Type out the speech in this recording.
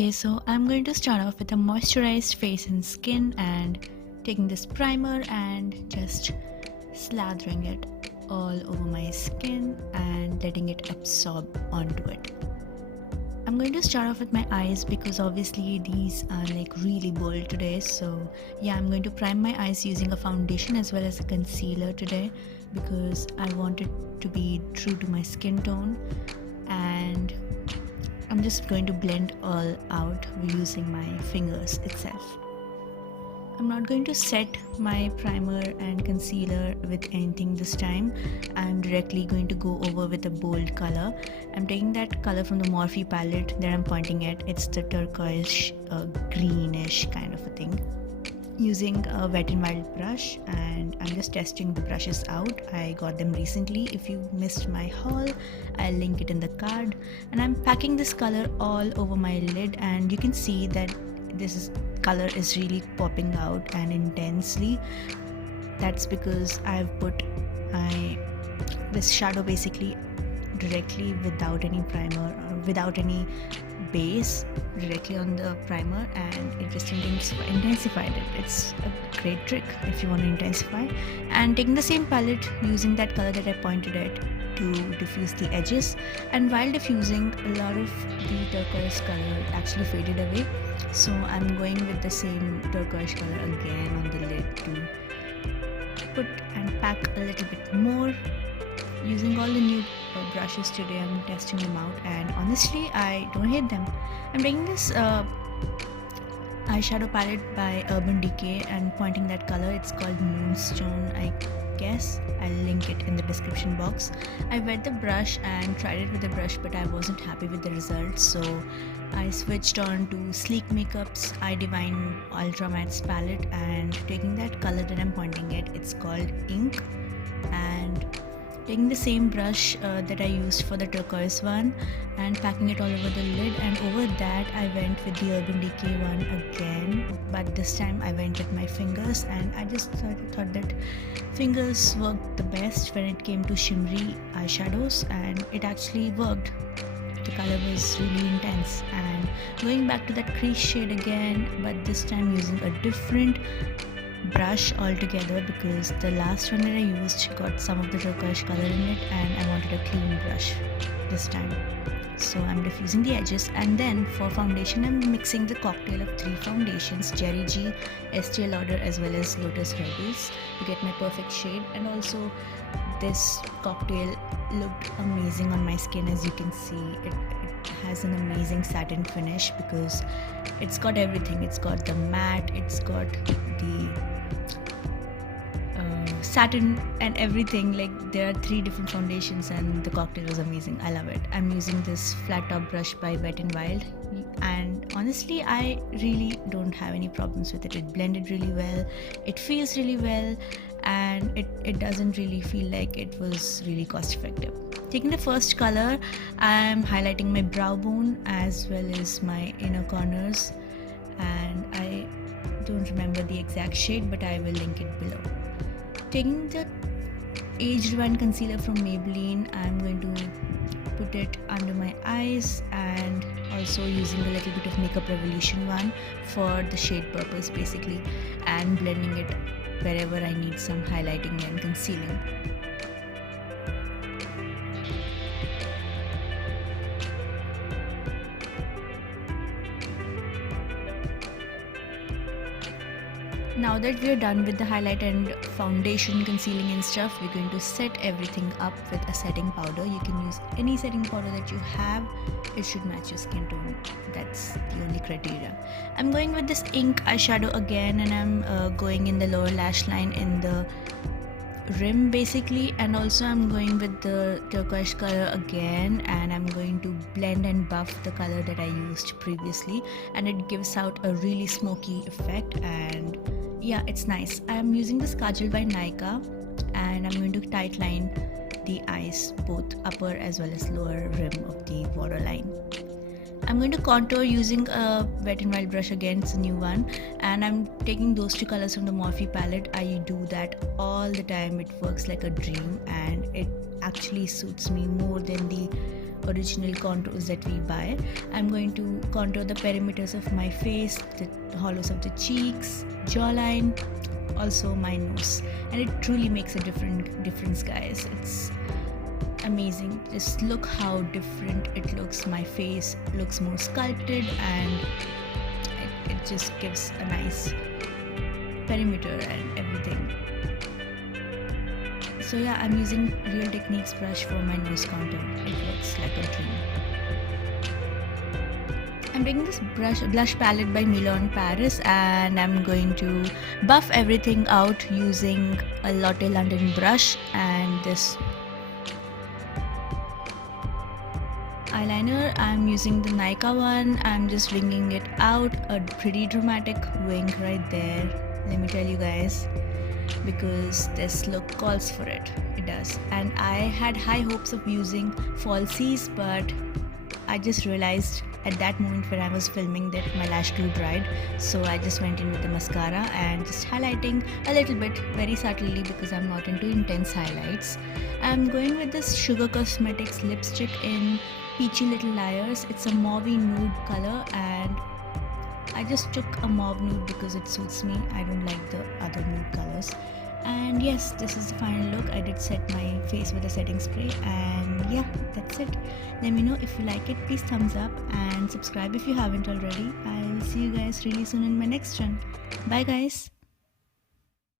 Okay, so I'm going to start off with a moisturized face and skin and taking this primer and just slathering it all over my skin and letting it absorb onto it. I'm going to start off with my eyes because obviously these are like really bold today. So yeah, I'm going to prime my eyes using a foundation as well as a concealer today because I want it to be true to my skin tone, and I'm just going to blend all out using my fingers itself. I'm not going to set my primer and concealer with anything this time. I'm directly going to go over with a bold color. I'm taking that color from the Morphe palette that I'm pointing at. It's the turquoise greenish kind of a thing. Using a Wet n Wild brush, and I'm just testing the brushes out. I got them recently. If you missed my haul, I'll link it in the card. And I'm packing this color all over my lid, and you can see that color is really popping out and intensely. That's because I've put this shadow basically directly without any primer or without any base directly on the primer, and it just intensified it. It's a great trick if you want to intensify. And taking the same palette, using that color that I pointed at to diffuse the edges, and while diffusing, a lot of the turquoise color actually faded away, so I'm going with the same turquoise color again on the lid to put and pack a little bit more. Using all the new brushes today, I'm testing them out, and honestly I don't hate them. I'm taking this eyeshadow palette by Urban Decay and pointing that color. It's called Moonstone, I guess. I'll link it in the description box. I wet the brush and tried it with the brush, but I wasn't happy with the results, so I switched on to Sleek Makeup's I Divine Ultra Mattes palette and taking that color that I'm pointing at. It's called Ink, and taking the same brush that I used for the turquoise one and packing it all over the lid, and over that I went with the Urban Decay one again, but this time I went with my fingers, and I just thought that fingers worked the best when it came to shimmery eyeshadows, and it actually worked. The color was really intense, and going back to that crease shade again, but this time using a different brush altogether because the last one that I used got some of the turquoise color in it, and I wanted a clean brush this time. So I'm diffusing the edges, and then for foundation I'm mixing the cocktail of 3 foundations, Geri G, Estee Lauder as well as Lotus Herbals, to get my perfect shade. And also this cocktail looked amazing on my skin. As you can see, it has an amazing satin finish because it's got everything. It's got the matte, it's got the satin and everything. Like, there are 3 different foundations and the cocktail was amazing. I love it. I'm using this flat top brush by Wet n Wild, and honestly I really don't have any problems with it. It blended really well, it feels really well, and it doesn't really feel like it was really cost effective. Taking the first color, I'm highlighting my brow bone as well as my inner corners, and I don't remember the exact shade, but I will link it below. Taking the Age Rewind concealer from Maybelline, I'm going to put it under my eyes, and also using a little bit of Makeup Revolution one for the shade purpose basically, and blending it wherever I need some highlighting and concealing. Now that we're done with the highlight and foundation, concealing and stuff, we're going to set everything up with a setting powder. You can use any setting powder that you have. It should match your skin tone. That's the only criteria. I'm going with this ink eyeshadow again, and I'm going in the lower lash line in the rim basically, and also I'm going with the turquoise color again, and I'm going to blend and buff the color that I used previously, and it gives out a really smoky effect, and yeah, it's nice. I'm using this Kajal by Nykaa, and I'm going to tight line the eyes, both upper as well as lower rim of the waterline. I'm going to contour using a Wet n Wild brush again. It's a new one, and I'm taking those 2 colors from the Morphe palette. I do that all the time. It works like a dream, and it actually suits me more than the original contours that we buy. I'm going to contour the perimeters of my face, the hollows of the cheeks, jawline, also my nose, and it truly makes a difference, guys. It's amazing. Just look how different it looks. My face looks more sculpted, and it just gives a nice perimeter and everything. So yeah, I'm using Real Techniques brush for my nose contour. It looks like a dream. I'm taking this blush palette by Milan Paris, and I'm going to buff everything out using a Lotte London brush and this eyeliner. I'm using the Nykaa one. I'm just winging it out, a pretty dramatic wing right there. Let me tell you guys, because this look calls for it. It does. And I had high hopes of using falsies, but I just realized at that moment when I was filming that my lash glue dried, so I just went in with the mascara and just highlighting a little bit, very subtly, because I'm not into intense highlights. I'm going with this Sugar Cosmetics lipstick in Peachy Little Liars. It's a mauve nude color, and I just took a mauve nude because it suits me. I don't like the other nude colors. And yes, this is the final look. I did set my face with a setting spray, and yeah, that's it. Let me know if you like it. Please thumbs up and subscribe if you haven't already. I'll see you guys really soon in my next one. Bye guys.